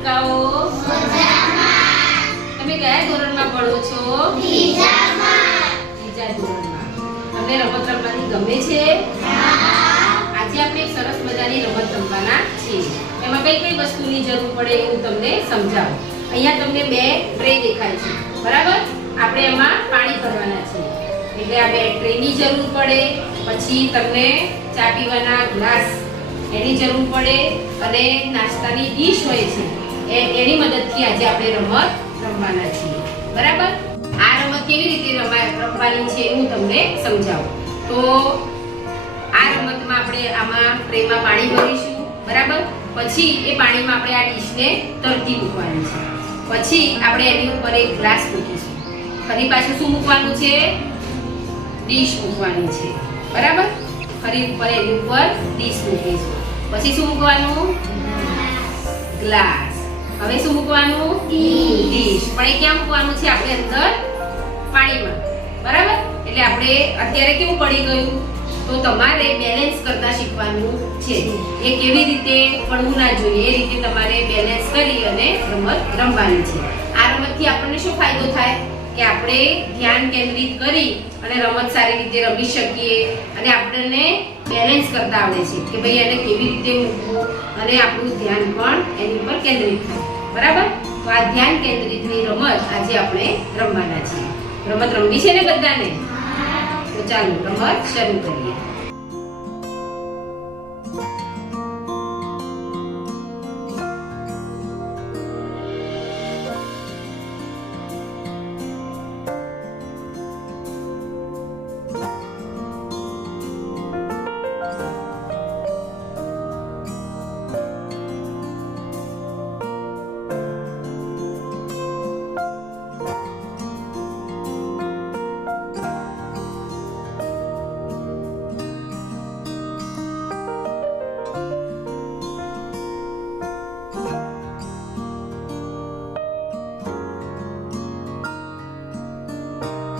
ભૂલકાઓ? તમે કયા ધોરણમાં ભણો છો? ત્રીજા ધોરણમાં. તમને રમત રમવાની ગમે છે? આજે આપણે એક સરસ મજાની રમત રમવાના છીએ. એમાં કઈ કઈ વસ્તુની જરૂર પડે એવું તમને સમજાવું. અહીંયા તમને બે ટ્રે દેખાય છે, બરાબર? આપણે એમાં પાણી ભરવાના છે, એટલે આ બે ટ્રેની જરૂર પડે. પછી તમને ચા પીવાના ગ્લાસ એની જરૂર પડે, અને નાસ્તાની ડીશ હોય છે એની મદદથી આજે આપણે રમત રમવાના છીએ, બરાબર? આ રમત કેવી રીતે રમવાની છે હું તમને સમજાવું. તો આ રમતમાં આપણે આમાં ટ્રેમાં પાણી ભરીશું, બરાબર? પછી એ પાણીમાં આપણે આ ડીશને તરતી મૂકવાની છે. પછી આપણે એની ઉપર એક ગ્લાસ મૂકીશું. ફરી પાછું શું મૂકવાનું છે? ડીશ મૂકવાની છે, બરાબર? ફરી ઉપર એની ઉપર ડીશ મૂકીશું. પછી શું મૂકવાનું? ગ્લાસ. હવે શું મૂકવાનું? ડીશ. પણ એ ક્યાં મૂકવાનું છે? આપણે અંદર પાણીમાં, બરાબર? એટલે આપણે અત્યારે કેવું પડી ગયું, તો તમારે બેલેન્સ કરતા શીખવાનું છે. એ કેવી રીતે પડવું ના જોઈએ એ રીતે તમારે બેલેન્સ કરી અને રમત રમવાની છે. આ રમતથી આપણને શું ફાયદો થાય કે આપણે ધ્યાન કેન્દ્રિત કરી અને રમત સારી રીતે રમી શકીએ, અને આપણને બેલેન્સ કરતા આવડે છે કે ભાઈ એને કેવી રીતે મૂકવું, અને આપણું ધ્યાન પણ એની ઉપર કેન્દ્રિત થાય, બરાબર? તો આ ધ્યાન કેન્દ્રિતની રમત આજે આપણે રમવાના છીએ. રમત રમવી છે ને બધાને? તો ચાલો રમત શરૂ કરીએ.